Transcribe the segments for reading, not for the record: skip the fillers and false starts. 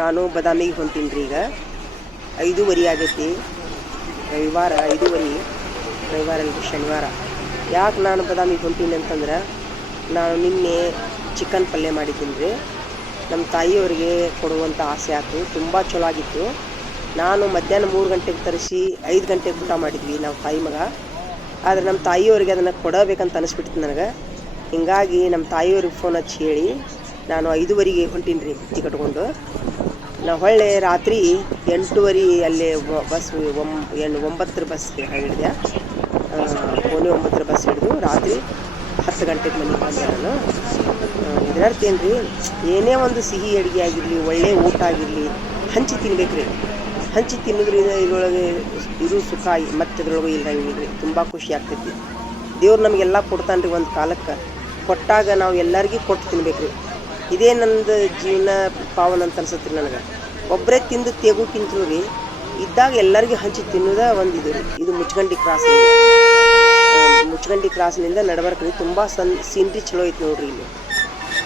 ನಾನು ಬದಾಮಿಗೆ ಹೊಂಟೀನಿ ರೀ. ಈಗ 5:30 ಆಗೈತಿ. ರವಿವಾರ 5:30, ರವಿವಾರ ಅಲ್ರಿ ಶನಿವಾರ. ಯಾಕೆ ನಾನು ಬದಾಮಿಗೆ ಹೊಂಟೀನಿ ಅಂತಂದ್ರೆ, ನಾನು ನಿನ್ನೆ ಚಿಕನ್ ಪಲ್ಯ ಮಾಡಿದ್ದೀನಿ ರೀ. ನಮ್ಮ ತಾಯಿಯವರಿಗೆ ಕೊಡುವಂಥ ಆಸೆ ಆಯಿತು. ತುಂಬ ಚಲೋ ಆಗಿತ್ತು. ನಾನು ಮಧ್ಯಾಹ್ನ 3 ಗಂಟೆಗೆ ತರಿಸಿ 5 ಗಂಟೆಗೆ ಊಟ ಮಾಡಿದ್ವಿ ನಾವು ತಾಯಿ ಮಗ. ಆದರೆ ನಮ್ಮ ತಾಯಿಯವರಿಗೆ ಅದನ್ನು ಕೊಡಬೇಕಂತ ಅನಿಸ್ಬಿಡ್ತು ನನಗೆ. ಹೀಗಾಗಿ ನಮ್ಮ ತಾಯಿಯವ್ರಿಗೆ ಫೋನ್ ಹಚ್ಚಿ ಹೇಳಿ ನಾನು 5:30ಗೆ ಹೊಂಟೀನಿ ರೀ ಬುತ್ತಿ ಕಟ್ಕೊಂಡು. ನಾವು ಹೊಳ್ಳೆ ರಾತ್ರಿ 8:30 ಅಲ್ಲೇ ಬಸ್ 9 ಬಸ್ ಹಿಡಿದೆ. ಪೋನೆ 9 ಬಸ್ ಹಿಡಿದು ರಾತ್ರಿ 10 ಗಂಟೆಗೆ ಮನೆಗೆ ಬಂದೆ ನಾನು. ಇದರರ್ಥ ಏನು ರೀ, ಏನೇ ಒಂದು ಸಿಹಿ ಅಡುಗೆ ಆಗಿರಲಿ, ಒಳ್ಳೆ ಊಟ ಆಗಿರಲಿ, ಹಂಚಿ ತಿನ್ಬೇಕು ರೀ. ಹಂಚಿ ತಿನ್ನೋದ್ರಿಂದ ಇದರೊಳಗೆ ಇದು ಸುಖ ಮತ್ತು ಇದ್ರೊಳಗೆ ಇಲ್ಲಂಗಿಲ್ಲ. ತುಂಬ ಖುಷಿ ಆಗ್ತೈತಿ. ದೇವ್ರು ನಮಗೆಲ್ಲ ಕೊಡ್ತಾನೆ ರೀ. ಒಂದು ಕಾಲಕ್ಕೆ ಕೊಟ್ಟಾಗ ನಾವು ಎಲ್ಲರಿಗೂ ಕೊಟ್ಟು ತಿನ್ಬೇಕು ರೀ. ಇದೇ ನಂದು ಜೀವನ ಪಾವನ ಅಂತ ಅನ್ಸುತ್ತೆ ರೀ ನನಗೆ. ಒಬ್ಬರೇ ತಿಂದು ತೆಗೋಕ್ಕಿಂತಲೂ ರೀ ಇದ್ದಾಗ ಎಲ್ಲರಿಗೂ ಹಂಚಿ ತಿನ್ನೋದ ಒಂದು ಇದು ರೀ. ಇದು ಮುಚ್ಚಗಂಡಿ ಕ್ರಾಸ್ನಿಂದ ನಡ್ಬರ್ಕ್ರಿ. ತುಂಬ ಸೀನ್ರಿ ಚಲೋ ಐತಿ ನೋಡ್ರಿ. ಇಲ್ಲಿ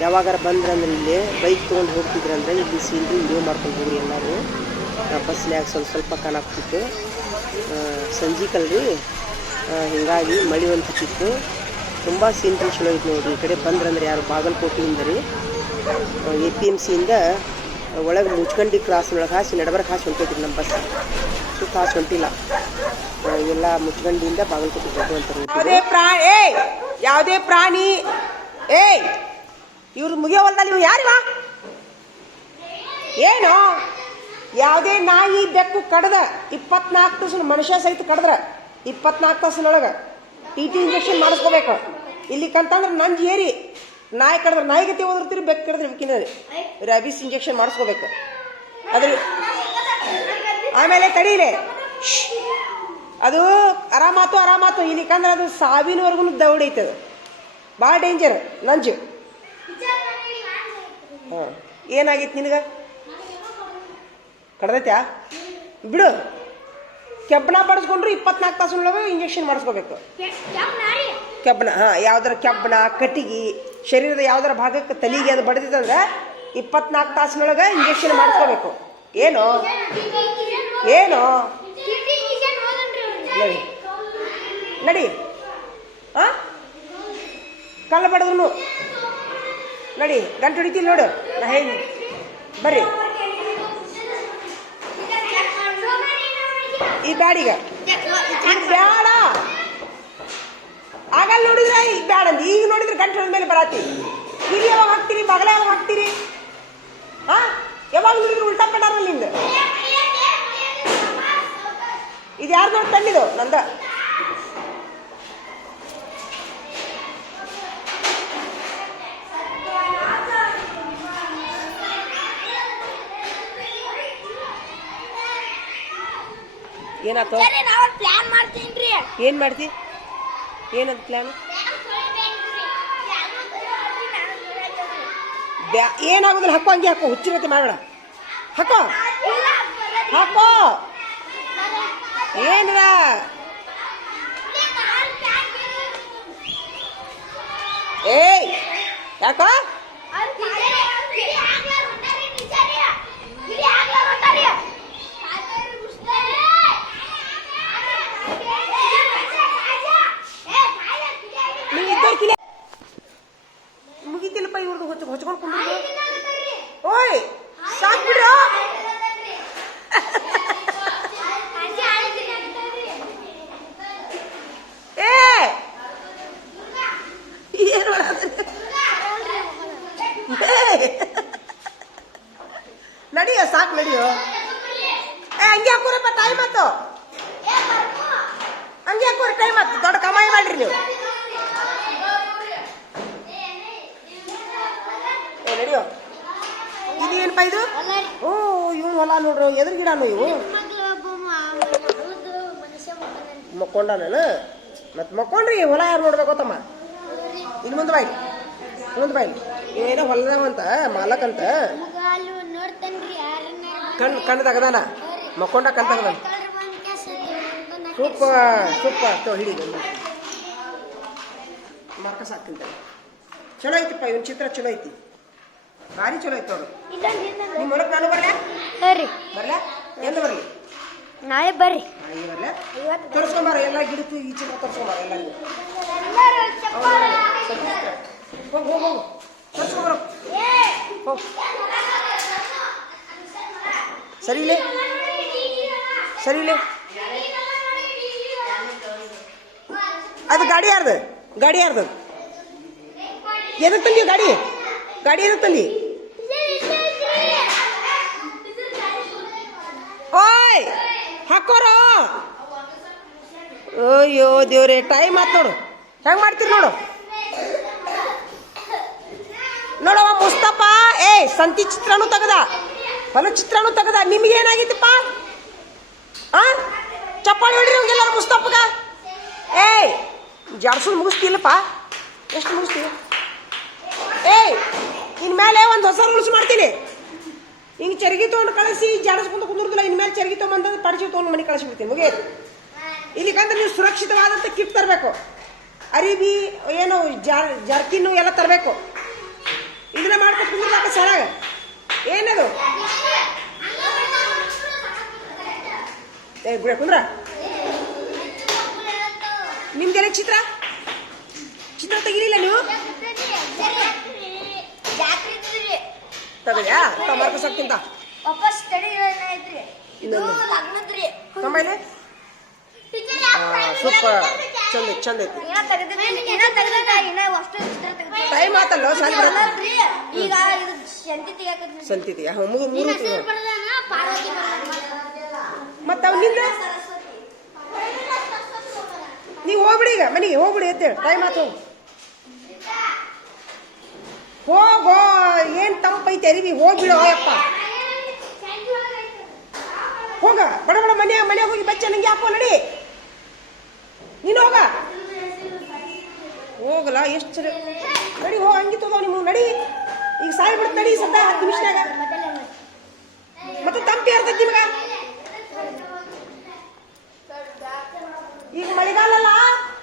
ಯಾವಾಗಾರ ಬಂದ್ರಂದ್ರೆ ಇಲ್ಲಿ ಬೈಕ್ ತೊಗೊಂಡು ಹೋಗ್ತಿದ್ರಂದ್ರೆ ಇಲ್ಲಿ ಸೀನ್ರಿ ವಿಡಿಯೋ ಮಾಡ್ಕೊಂಡು ಹೋಗ್ರಿ ಎಲ್ಲರೂ. ಬಸ್ನ್ಯಾಗ ಸ್ವಲ್ಪ ಕಾಣಾಕ್ತಿತ್ತು. ಸಂಜೀಕಲ್ರಿ, ಹೀಗಾಗಿ ಮಳೆ ಒಂದು ಹತ್ತಿತ್ತು. ತುಂಬ ಸೀನ್ರಿ ಚಲೋ ಐತಿ ನೋಡ್ರಿ. ಈ ಕಡೆ ಬಂದ್ರಂದ್ರೆ ಯಾರು ಬಾಗಲಕೋಟೆಯಿಂದ ರೀ APMCಯಿಂದ ಒಳಗೆ ಮುಚ್ಕಂಡಿ ಕ್ರಾಸ್ನೊಳಗೆ ಹಾಸಿ ನಡ್ಬರ್ಕ್ ಹಾಸಿ ಹೊಂಟೈತ್ರಿ ನಮ್ಮ ಬಸ್. ಸುತ್ತ ಹಾಸಿ ಹೊಂಟಿಲ್ಲ. ಎಲ್ಲ ಮುಚ್ಕಂಡಿಯಿಂದ ಬಾಗಲಕೋಟೆ ಹೋಗುವಂತ. ಯಾವುದೇ ಪ್ರಾಣಿ ಇವ್ರು ಮುಗಿಯೋವಲ್ದಲ್ಲಿ ಇವು ಯಾರಿವ ಏನು? ಯಾವುದೇ ನಾಯಿ ಬೆಕ್ಕು ಕಡ್ದ 24 ತಾಸು, ಮನುಷ್ಯ ಸಹಿತ ಕಡ್ದ್ರ 24 ತಾಸಿನೊಳಗೆ TT ಇಂಜೆಕ್ಷನ್ ಮಾಡಿಸ್ಕೋಬೇಕು. ಇಲ್ಲಿಕಂತಂದ್ರೆ ನಂಜು ಏರಿ ನಾಯಿ ಕಡಿದ್ರೆ ನಾಯಿಗತಿ ಓದಿರ್ತೀರಿ, ಬೆಕ್ಕು ಕಡಿದ್ರೆ ಬೆಕ್ಕಿನ ರ್ಯಾಬಿಸ್ ಇಂಜೆಕ್ಷನ್ ಮಾಡಿಸ್ಕೋಬೇಕು. ಅದ್ರ ಆಮೇಲೆ ತಡೀಲೆ ಅದು ಆರಾಮಾತು ಇಲ್ಲಿಕಂದ್ರೆ ಅದು ಸಾವಿನವರೆಗೂ ದೌಡೈತೆ. ಅದು ಭಾಳ ಡೇಂಜರ್ ನಂಜು. ಹಾಂ, ಏನಾಗಿತ್ತು ನಿನಗೆ? ಕಡ್ದೈತ್ಯಾ? ಬಿಡು. ಕೆಬ್ಬಣ ಬಡಿಸ್ಕೊಂಡ್ರು 24 ತಾಸಿನೊಳಗೆ ಇಂಜೆಕ್ಷನ್ ಮಾಡಿಸ್ಕೋಬೇಕು. ಕೆಬ್ಬಣ, ಹಾಂ, ಯಾವ್ದಾರ ಕೆಬ್ಬಣ, ಕಟ್ಟಿಗೆ, ಶರೀರದ ಯಾವ್ದಾರ ಭಾಗಕ್ಕೆ ತಲೆಗೆ ಅದು ಬಡಿದಿತ್ತಂದ್ರೆ 24 ತಾಸಿನೊಳಗೆ ಇಂಜೆಕ್ಷನ್ ಮಾಡಿಸ್ಕೋಬೇಕು. ಏನು ನಡಿ. ಹಾಂ, ಕಲ್ಲು ಬಡಿದ್ರು ನಡಿ. ಗಂಟು ಹೊಡಿತೀನಿ ನೋಡು. ನಾ ಹೇಳಿ ಬರ್ರಿ. ಈ ಬ್ಯಾಡೀಗ ಬ್ಯಾಡ. ಆಗಲ್ಲ ನೋಡಿದ್ರೆ ಈಗ ಬ್ಯಾಡ ಅಂದ. ಈಗ ನೋಡಿದ್ರೆ ಗಂಟೆ ಹೊಡೆದ ಮೇಲೆ ಬರತ್ತಿ. ಇಲ್ಲಿ ಯಾವಾಗ ಹಾಕ್ತೀರಿ? ಬಗಲ ಯಾವಾಗ ಹಾಕ್ತೀರಿ? ಹಾಂ, ಯಾವಾಗ ನೋಡಿದ್ರೆ ಉಲ್ಟಾ ಪಟಾರಲ್ಲ ನಿಂದ. ಇದು ಯಾರು ನೋಡಿ ತಂದಿದ್ದು? ನಂದ. ಏನಾಯ್ತು? ಏನ್ ಮಾಡ್ತಿ? ಏನದು ಪ್ಲಾನ್? ಏನಾಗೋದಿಲ್ಲ. ಹಾಕೋ, ಹಂಗೆ ಹಾಕೋ. ಹುಚ್ಚಿರತ್ತೆ ಮಾಡಬೇಡ. ಹಾಕೋ ಏನದ? ಯಾಕೋ ಮುಗಿತಿಲ್ಲಪ್ಪ ಇವ್ರದ್ದು ಹೊಚ್ಕೊಂಡು ಕುಂಡ್ರು. ಓಯ್ ಸಾಕ್ ಬಿಡ್ರ. ಏನು ನಡಿಯೋ, ಸಾಕು ನಡಿಯೋ. ಹಂಗೆ ಹಾಕೋರಪ್ಪ, ಟೈಮ್ ಆಯ್ತು. ಹಂಗೆ ಹಾಕೋರಿ, ಟೈಮ್ ಆಯ್ತು. ದೊಡ್ಡ ಕಮಾಯಿ ಮಾಡ್ರಿ ನೀವು. ನಡಿಯೋ. ಇದು ಏನಪ್ಪ ಇದು? ಓ, ಇವ್ ಹೊಲ ನೋಡ್ರಿ. ಎದ್ರ ಗಿಡನು ಇವು? ಮಕ್ಕೊಂಡಾನ. ಮತ್ತೆ ಮಕ್ಕೊಂಡ್ರಿ ಹೊಲ ಯಾರು ನೋಡ್ಬೇಕು ತಮ್ಮ? ಇನ್ನು ಮುಂದೆ ಬಾಯಿ ಇವೇನೋ ಹೊಲದವಂತ ಮಾಲಕಂತ ಕಣ್ಣು ತಗದಾನ. ಮಕ್ಕೊಂಡ ಕಣ್ಣು ತಗದಾನ. ಸೂಪರ್ ಹಿಡಿ ಮಾರ್ಕಸ್ ಹಾಕ್ತಿಂತ. ಚಲೋ ಐತಿಪ್ಪ, ಇವನ್ ಚಿತ್ರ ಚಲೋ ಐತಿ. ಭಾರಿ ಚಲೋ ಐತೆ ನೋಡು. ನಿಮ್ಮ ಹೊಲಕ್ಕೆ ನಾನು ಬರ್ಲಾ? ಬರ್ಲಾ? ಎಂದು ಬರ್ಲಿ? ನಾಳೆ ಬರ್ರಿ. ನಾಳೆ ಬರ್ಲಾ? ತೋರಿಸ್ಕೊಂಬಾರ ಎಲ್ಲ ಗಿಡಕ್ಕೆ ಈಚೆ ತೋರಿಸ್ಕೊಂಬಾರ ಎಲ್ಲರಿಗೂ. ಹೋಗು ಹೋಗು ಹೋಗು ತೋರಿಸ್ಕೊಂಬಾರ ಹೋಗು. ಸರಿ ಇಲ್ಲೇ ಸರಿ ಇಲ್ಲೇ. ಅದು ಗಾಡಿ ಯಾರ್ದು? ಗಾಡಿ ಯಾರ್ದು? ಎದಕ್ಕೆ ತಂದಿ ಗಾಡಿ? ಗಾಡಿ ಎದಕ್ಕೆ ತಂದಿ? ಓಯ್ ಹಾಕೋರ. ಅಯ್ಯೋ ದೇವ್ರೆ, ಟೈಮ್ ಆತ್ ನೋಡು. ಹೆಂಗೆ ಮಾಡ್ತೀರಿ ನೋಡು. ನೋಡವ ಮುಸ್ತಫ ಸಂತಿ ಚಿತ್ರನೂ ತೆಗದ, ಹೊಲ ಚಿತ್ರನೂ ತೆಗದ. ನಿಮ್ಗೆ ಏನಾಗಿತ್ತಪ್ಪ? ಚಪ್ಪಾಳಿ ಹೊಡ್ರಿ ಹಂಗೆಲ್ಲಾರು ಮುಸ್ತಫಗ. ಜಾಡ್ಸೋದು ಮುಗಿಸ್ತಿಲ್ಲಪ್ಪ. ಎಷ್ಟು ಮುಗಿಸ್ತೀವಿ? ಇನ್ಮೇಲೆ ಒಂದು ಹೊಸ ರೂಲ್ಸ್ ಮಾಡ್ತೀನಿ. ಹಿಂಗೆ ಚರ್ಗಿ ತೊಗೊಂಡು ಕಳಿಸಿ ಜಾಡಿಸ್ಕೊಂಡು ಕುಂದಿರ್ದಿಲ್ಲ. ಇನ್ಮೇಲೆ ಚರ್ಗಿ ತೊಗೊಂಬಂದ್ರೆ ಪಡಿಸಿ ತೊಗೊಂಡು ಮನೆ ಕಳಿಸ್ಬಿಡ್ತೀನಿ. ಮುಗಿಯೋದು. ಇಲ್ಲಿಗಂದ್ರೆ ನೀವು ಸುರಕ್ಷಿತವಾದಂಥ ಕಿಟ್ ತರಬೇಕು. ಅರಿಬಿ ಏನು ಜರ್ಕಿನ್ನು ಎಲ್ಲ ತರಬೇಕು. ಇದನ್ನ ಮಾಡ್ಕೊಂಡು ಕುಂದಿರ್ಬೇಕು ಸರಾಗ. ಏನದು ಬಿಡ ಕುಂದ್ರ. ನಿಮ್ಗೆಲ್ಲ ಚಿತ್ರ ತೆಗಿಲಿಲ್ಲ ನೀವು? ತಗದ್ಯಾ? ಮಾರ್ಕಸ್ ಹಾಕ್ತಿಂತ ಸೂಪರ್. ಚಂದ ಚಂದ ಐತಿ. ಟೈಮ್ ಆತಲ್ಲ ಸಾಲಿ ಈಗ ಸಂತಿದೆಯಾ? ಮೂರು ಮತ್ತ ನಿಂದ ನೀವು ಹೋಗ್ಬಿಡಿ. ಈಗ ಮನೆಗೆ ಹೋಗ್ಬಿಡಿ ಅಂತೇಳಿ ಟೈಮ್ ಆತು. ಹೋಗೋ, ಏನ್ ತಂಪೈತೆ ಅರಿವಿ. ಹೋಗ್ಬಿಡು ಅಯ್ಯಪ್ಪ. ಹೋಗ ಬಡ ಬಡ ಮನೆ ಹೋಗಿ ಬಚ್ಚ ನಂಗೆ ಹಾಕೋ. ನಡಿ ನೀನು ಹೋಗ. ಹೋಗಲ್ಲ ಎಷ್ಟು ಸರಿ. ನಡಿ ಹೋಗ. ಹಂಗಿತ್ತದ ನಿಮ್ಮ ನಡಿ. ಈಗ ಸಾಯಿ ಬಿಡ್ತ ನಡಿ ಸದ್ದ 10 ನಿಮಿಷನಾಗ. ಮತ್ತೆ ತಂಪಿ ಇರ್ತೈತಿ ನಿಮಗ. ಈಗ ಮಳೆಗಾಲಲ್ಲ,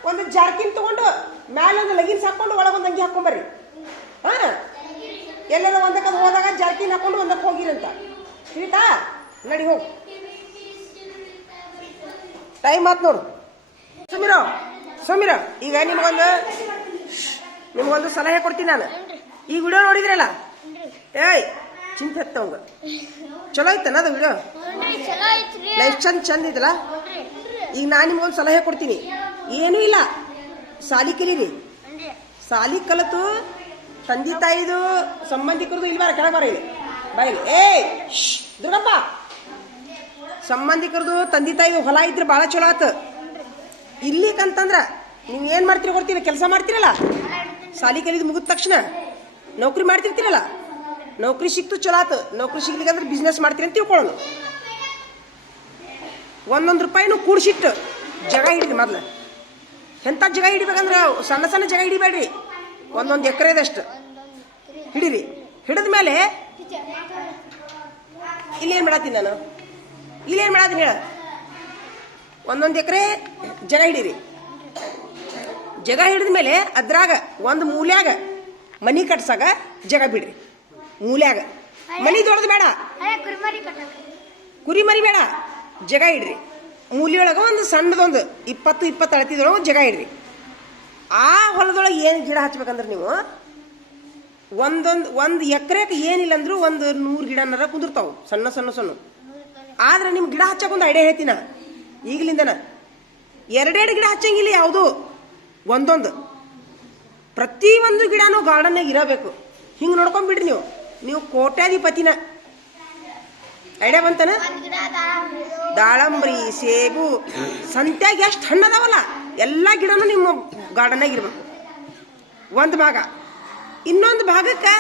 ಒಂದು ಜಾರ್ಕಿನ್ ತಗೊಂಡು ಮ್ಯಾಲೆ ಒಂದು ಲಗಿನ್ಸ್ ಹಾಕೊಂಡು ಒಳಗೊಂದು ಅಂಗಿ ಹಾಕೊಂಬರ್ರಿ. ಎಲ್ಲರ ಒಂದಕ್ಕೆ ಹೋದಾಗ ಜಾರ್ಕಿನ್ ಹಾಕೊಂಡು ಒಂದಕ್ಕೆ ಹೋಗಿರಂತ ತಿಳಿತಾ? ನಡಿ ಹೋಗು. ಟೈಮ್ ಆತ್ ನೋಡು. ಸುಮಿರ ಈಗ ನಿಮ್ಗೊಂದು ಸಲಹೆ ಕೊಡ್ತೀನಿ ನಾನು. ಈ ವಿಡಿಯೋ ನೋಡಿದ್ರಲ್ಲ, ಚಿಂತೆ ಹತ್ತವಂಗ ಚಲೋ ಐತನ ಅದು ವಿಡಿಯೋ? ಲೈಫ್ ಚಂದ ಇದಲ್ಲ. ಈಗ ನಾನು ನಿಮ್ಗೊಂದು ಸಲಹೆ ಕೊಡ್ತೀನಿ. ಏನೂ ಇಲ್ಲ, ಸಾಲಿ ಕಲೀರಿ. ಸಾಲಿ ಕಲಿತು ತಂದೆ ತಾಯಿದು ಸಂಬಂಧಿಕರದು ಇಲ್ಲಿ ಬಾರ, ಕೆಳಗೆ ಬಾರ. ಇಲ್ಲಿ ಬಾಯಿಲಿ. ದುರ್ಗಪ್ಪ, ಸಂಬಂಧಿಕರದು ತಂದೆ ತಾಯಿದು ಹೊಲ ಇದ್ರೆ ಭಾಳ ಚಲೋ ಆತು. ಇರ್ಲಿಕ್ಕಂತಂದ್ರ ನೀವು ಏನು ಮಾಡ್ತೀರಿ ಕೊಡ್ತೀವಿ? ಕೆಲಸ ಮಾಡ್ತೀರಲ್ಲ, ಸಾಲಿ ಕಲಿದು ಮುಗಿದ ತಕ್ಷಣ ನೌಕರಿ ಮಾಡ್ತಿರ್ತೀರಲ್ಲ, ನೌಕರಿ ಸಿಕ್ತು ಚಲೋ ಆತು. ನೌಕರಿ ಸಿಗ್ಲಿಕ್ಕಂದ್ರೆ ಬಿಸ್ನೆಸ್ ಮಾಡ್ತೀರಿ ಅಂತ ತಿಳ್ಕೊಳ್ಳೋಣ. 1 ರೂಪಾಯಿನೂ ಕೂಡಿಸಿಟ್ಟು ಜಾಗ ಹಿಡಿದ್ರಿ. ಮೊದ್ಲು ಎಂಥ ಜಾಗ ಹಿಡಿಬೇಕಂದ್ರೆ ಸಣ್ಣ ಸಣ್ಣ ಜಾಗ ಹಿಡಿಬೇಡ್ರಿ. 1 ಎಕರೆದಷ್ಟು ಹಿಡೀರಿ. ಹಿಡಿದ ಮೇಲೆ ಇಲ್ಲೇನು ಮಾಡತ್ತೀನಿ ನಾನು? ಇಲ್ಲೇನು ಮಾಡತ್ತೀನಿ ಹೇಳ? 1 ಎಕರೆ ಜಾಗ ಹಿಡೀರಿ. ಜಾಗ ಹಿಡಿದ ಮೇಲೆ ಅದ್ರಾಗ ಒಂದು ಮೂಲ್ಯಾಗ ಮನಿ ಕಟ್ಸಾಗ ಜಾಗ ಬಿಡ್ರಿ. ಮೂಲ್ಯಾಗ ಮನಿ ದೊಡ್ಡದು ಬೇಡ, ಕುರಿ ಮರಿ ಬೇಡ. ಜಾಗ ಇಡ್ರಿ. ಮೂಲಿಯೊಳಗೆ ಒಂದು ಸಣ್ಣದೊಂದು 20 ಅಳತಿದೊಳಗೆ ಜಾಗ ಇಡ್ರಿ. ಆ ಹೊಲದೊಳಗೆ ಏನು ಗಿಡ ಹಚ್ಬೇಕಂದ್ರೆ ನೀವು ಒಂದು ಎಕರೆಗೆ ಏನಿಲ್ಲ ಅಂದ್ರೂ 100 ಗಿಡನಾರ ಕುಂದಿರ್ತಾವೆ, ಸಣ್ಣ. ಆದ್ರೆ ನಿಮ್ಗೆ ಗಿಡ ಹಚ್ಚಕ್ಕೊಂದು ಐಡಿಯಾ ಹೇಳ್ತೀನ ಈಗಲಿಂದನ. 2 ಗಿಡ ಹಚ್ಚಂಗಿಲ್ಲ ಯಾವುದು, ಒಂದೊಂದು. ಪ್ರತಿಯೊಂದು ಗಿಡನೂ ಗಾರ್ಡನ್ನಾಗ ಇರಬೇಕು. ಹಿಂಗೆ ನೋಡ್ಕೊಂಡ್ಬಿಡ್ರಿ ನೀವು ಕೋಟ್ಯಾಧಿಪತಿನ. ಐಡಿಯಾ ಬಂತನ? ದಾಳಂಬ್ರಿ, ಸೇಬು, ಸಂತ್ಯಾಗ ಎಷ್ಟು ಹಣ್ಣು ಅದಾವಲ್ಲ ಎಲ್ಲ ಗಿಡನೂ ನಿಮ್ಮ ಗಾರ್ಡನ್ನಾಗ ಇರ್ಬೇಕು. ಒಂದು ಭಾಗ. ಇನ್ನೊಂದು ಭಾಗಕ್ಕೆ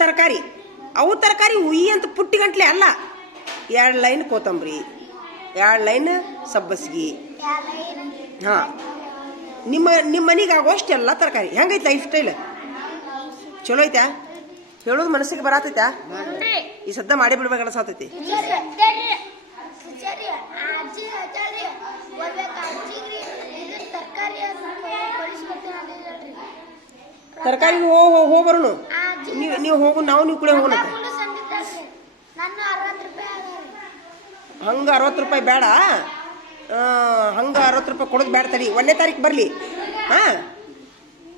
ತರಕಾರಿ. ಅವು ತರಕಾರಿ ಉಯಿ ಅಂತ ಪುಟ್ಟಿ ಗಂಟ್ಲೆ ಅಲ್ಲ. 2 ಲೈನ್ ಕೊತ್ತಂಬರಿ, 2 ಲೈನ್ ಸಬ್ಬಸ್ಗಿ. ನಿಮ್ಮ ಮನೆಗೆ ಆಗೋಷ್ಟೆಲ್ಲ ತರಕಾರಿ. ಹೆಂಗೈತೆ ಲೈಫ್ ಸ್ಟೈಲ್? ಚಲೋ ಐತಾ? ಹೇಳೋದು ಮನಸ್ಸಿಗೆ ಬರತೈತಾ? ಈ ಸದ್ದ ಮಾಡಿ ಬಿಡ್ಬೇಕು ಅನ್ಸತೈತಿ. ತರಕಾರಿ ಹೋಗ್ಬರೋಣ. ನೀವು ಹೋಗು, ನೀವು ಕೂಡ ಹೋಗೋಣ. ನನ್ನ 60 ರೂಪಾಯಿ ಹಂಗೆ 60 ರೂಪಾಯಿ ಬೇಡ, ಹಂಗೆ 60 ರೂಪಾಯಿ ಕೊಡೋದು ಬೇಡ. ತಡಿ, 1ನೇ ತಾರೀಕು ಬರಲಿ. ಹಾಂ,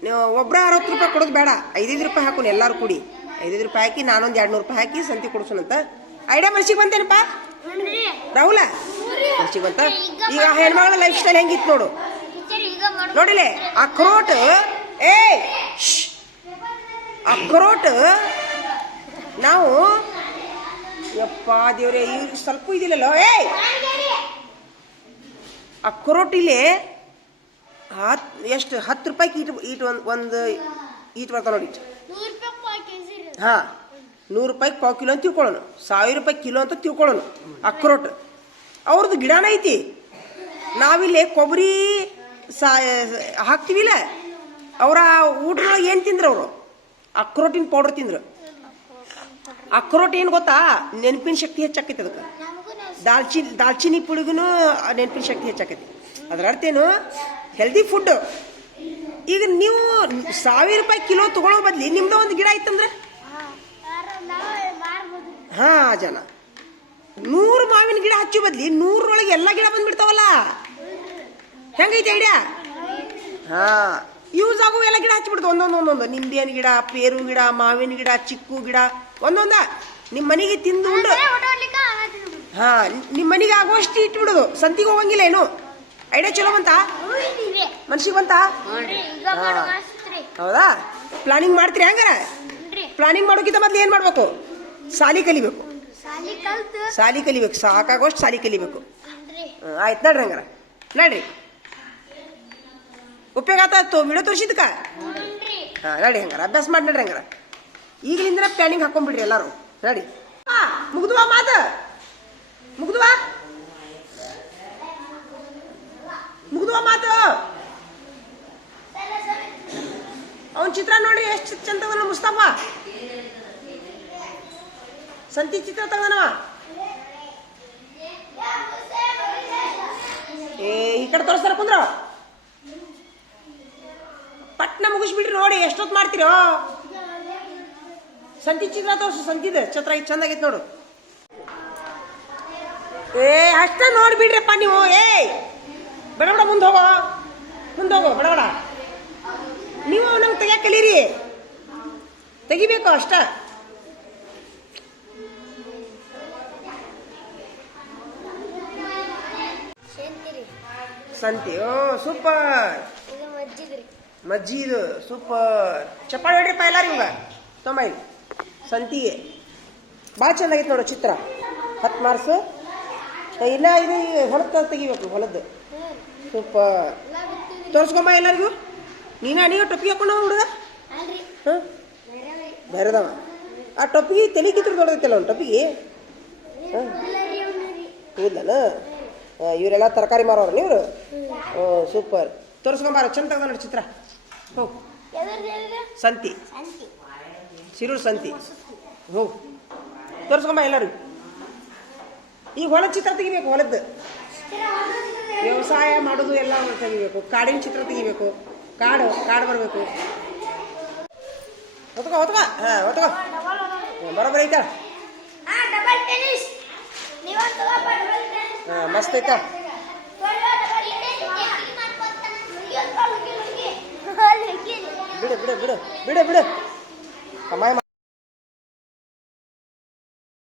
ನೀವು ಒಬ್ಬರ 60 ರೂಪಾಯಿ ಕೊಡೋದು ಬೇಡ, 5 ರೂಪಾಯಿ ಹಾಕೋಣ ಎಲ್ಲರೂ ಕೂಡಿ. 5 ರೂಪಾಯಿ ಹಾಕಿ ನಾನೊಂದು 200 ರೂಪಾಯಿ ಹಾಕಿ ಸಂತಿ ಕೊಡಿಸೋಣಂತ. ಐಡಿಯಾ ಮನ್ಸಿಗೆ ಬಂತೇನಪ್ಪ ರಾಹುಲ? ಮನ್ಸಿಗೆ ಬಂತ. ಈಗ ಹೆಣ್ಮಗಳ ಲೈಫ್ ಸ್ಟೈಲ್ ಹೆಂಗಿತ್ತು ನೋಡು, ನೋಡಿಲೆ. ಅಕ್ರೋಟ್, ಅಕ್ರೋಟ್ ನಾವು ಯಪ್ಪ ದೇವ್ರೆ, ಈಗ ಸ್ವಲ್ಪ ಇದಿಲ್ಲല്ലോ. ಅಕ್ರೋಟ್ ಇಲ್ಲಿ ಎಷ್ಟು 10 ರೂಪಾಯಿಗೆ ಈಟ್ ಒಂದು ಈಟ್ ಬರ್ತಾವ ನೋಡಿ. ಹಾಂ, 100 ರೂಪಾಯಿಗೆ ಪಾವು ಕಿಲೋ ಅಂತ ತಿಳ್ಕೊಳ್ಳೋಣ, 1000 ರೂಪಾಯಿ ಕಿಲೋ ಅಂತ ತಿಳ್ಕೊಳ್ಳೋಣ ಅಕ್ರೋಟ್. ಅವ್ರದ್ದು ಗಿಡನ ಐತಿ. ನಾವಿಲ್ಲಿ ಕೊಬ್ಬರಿ ಹಾಕ್ತೀವಿಲ್ಲ, ಅವರ ಊಟದೊಳಗೆ ಏನು ತಿಂದ್ರು ಅವರು? ಅಕ್ರೋಟಿನ ಪೌಡ್ರ್ ತಿಂದ್ರು. ಅಕ್ರೋಟ್ ಏನು ಗೊತ್ತಾ, ನೆನಪಿನ ಶಕ್ತಿ ಹೆಚ್ಚಾಕೈತಿ ಅದಕ್ಕೆ. ದಾಲ್ಚಿನ್ನಿ ಪುಡಿಗೂ ನೆನಪಿನ ಶಕ್ತಿ ಹೆಚ್ಚಾಕೈತಿ. ಅದರ ಅರ್ಥ ಏನು? Healthy food. ಈಗ ನೀವು 1000 ರೂಪಾಯಿ ಕಿಲೋ ತಗೊಳ್ಳೋ ಬದ್ಲಿ ನಿಮ್ದು ಒಂದು ಗಿಡ ಐತಂದ್ರೆ, ಹಾಂ ಜನ 100 ಮಾವಿನ ಗಿಡ ಹಚ್ಚೋ ಬದ್ಲಿ 100 ಎಲ್ಲ ಗಿಡ ಬಂದ್ಬಿಡ್ತಾವಲ್ಲ. ಹೆಂಗೈತೆ ಐಡಿಯಾ? ಹಾಂ, ಯೂಸ್ ಆಗೋ ಎಲ್ಲ ಗಿಡ ಹಚ್ಚಿಬಿಡ್ತು. ಒಂದೊಂದು ನಿಂಬೆಹಣ್ಣು ಗಿಡ, ಪೇರು ಗಿಡ, ಮಾವಿನ ಗಿಡ, ಚಿಕ್ಕು ಗಿಡ ಒಂದೊಂದ ನಿಮ್ಮ ಮನೆಗೆ ತಿಂದು ಉಂಡು. ಹಾಂ, ನಿಮ್ಮ ಮನೆಗೆ ಆಗುವಷ್ಟು ಇಟ್ಬಿಡೋದು, ಸಂತಿಗೆ ಹೋಗಂಗಿಲ್ಲ ಏನು. ಐಡಿಯಾ ಚಲೋ ಬಂತ? ಮನ್ಸಿಗೆ ಬಂತ? ಹೌದಾ? ಪ್ಲಾನಿಂಗ್ ಮಾಡ್ತೀರಿ ಹಂಗಾರ? ಪ್ಲಾನಿಂಗ್ ಮಾಡೋಕ್ಕಿಂತ ಮೊದ್ಲು ಏನು ಮಾಡ್ಬೇಕು? ಸಾಲಿ ಕಲಿಬೇಕು. ಸಾಕಾಗೋಷ್ಟು ಸಾಲಿ ಕಲಿಬೇಕು. ಆಯ್ತು, ನಡ್ರಿ ಹಂಗಾರ, ನಡ್ರಿ. ಉಪಯೋಗ ಆಯ್ತು ವಿಡಿಯೋ ತೋರಿಸಿದ್ಕ? ಹಾಂ, ನಡಿ ಹಂಗಾರ, ಅಭ್ಯಾಸ ಮಾಡಿ ನಡ್ರಿ ಹಂಗಾರ. ಈಗಲಿಂದ ಪ್ಲಾನಿಂಗ್ ಹಾಕೊಂಡ್ಬಿಡ್ರಿ ಎಲ್ಲರೂ. ನಡಿ. ಮುಗಿದುವಾ ಮಾತು? ಮುಗಿದುವಾ ಮಾತು? ಅವನ್ ಚಿತ್ರ ನೋಡ್ರಿ ಎಷ್ಟು ಚಂದ ತಗದ ಮುಸ್ತಫ. ಸಂತಿ ಚಿತ್ರ ತಗದನವ. ಈ ಕಡೆ ತೋರಿಸ್ತಾರ ಕುಂದ್ರ. ಪಟ್ನ ಮುಗಿಸ್ಬಿಡ್ರಿ. ನೋಡಿ ಎಷ್ಟೊತ್ತು ಮಾಡ್ತೀರೋ. ಸಂತಿ ಚಿತ್ರ ತೋರಿಸು. ಸಂತಿದ ಚಿತ್ರ ಚಂದಾಗೈತೆ ನೋಡು. ಅಷ್ಟ ನೋಡ್ಬಿಡ್ರಪ್ಪ ನೀವು. ಬಡ ಮುಂದೆ ಹೋಗೋ ಬಡ. ನೀವು ನಂಗೆ ತೆಗಿಯಕ್ಕೆ ಕಲೀರಿ, ತೆಗಿಬೇಕು ಅಷ್ಟ. ಸಂತಿ, ಓ ಸೂಪರ್. ಮಜ್ಜಿ ಇದು ಸೂಪರ್. ಚಪ್ಪಾಳಿ ಹೊಡ್ರಿಪ್ಪ ಎಲ್ಲಾರು. ಇವಾಗ ತೊಂಬೈ ಸಂತಿಗೆ ಭಾಳ ಚಂದಾಗಿತ್ತು ನೋಡು ಚಿತ್ರ. 10 ಮಾರ್ಕ್ಸು. ಇನ್ನ ಇದು ಹೊಲದ ತೆಗಿಬೇಕು, ಹೊಲದ್ದು. ಸೂಪರ್. ತೋರಿಸ್ಕೊಂಬ ಎಲ್ಲರಿಗೂ. ನೀವು ಟೊಪ್ಪಿಗೆ ಹಾಕೊಂಡು ಹುಡುಗ. ಹಾಂ, ಬೇರೆದವ ಆ ಟೊಪ್ಪಿಗೆ ತಲೆ ಕಿತ್ರ ದೊಡ್ಡದೈತಲ್ಲ ಒಂದು ಟೊಪ್ಪಿಗೆ. ಹಾಂ, ಹೌದಲ್ಲ? ಇವರೆಲ್ಲ ತರಕಾರಿ ಮಾರೋರು ನೀವ್ರು? ಹ್ಞೂ, ಸೂಪರ್. ತೋರಿಸ್ಕೊಂಬಾರ, ಚಂದ ತಗದ ನೋಡಿ ಚಿತ್ರ. ಹೋಗು. ಸಂತಿ, ಶಿರೂರು ಸಂತಿ. ಹೋಗು, ತೋರಿಸ್ಕೊಂಬ ಎಲ್ಲರೂ. ಈಗ ಹೊಲದ ಚಿತ್ರ ತೆಗಿಬೇಕು. ಹೊಲದ್ದು ವ್ಯವಸಾಯ ಮಾಡೋದು ಎಲ್ಲ ತೆಗಿಬೇಕು. ಕಾಡಿನ ಚಿತ್ರ ತೆಗಿಬೇಕು. ಕಾಡು ಬರಬೇಕು. ಹೊತ್ಕೋ. ಹಾಂ, ಹೊತ್ಕೋ. ಬರೋಬ್ಬರ ಐತ. ಹಾಂ, ಮಸ್ತ್ ಐತ. ಬಿಡು. ಕಮಾಯಿ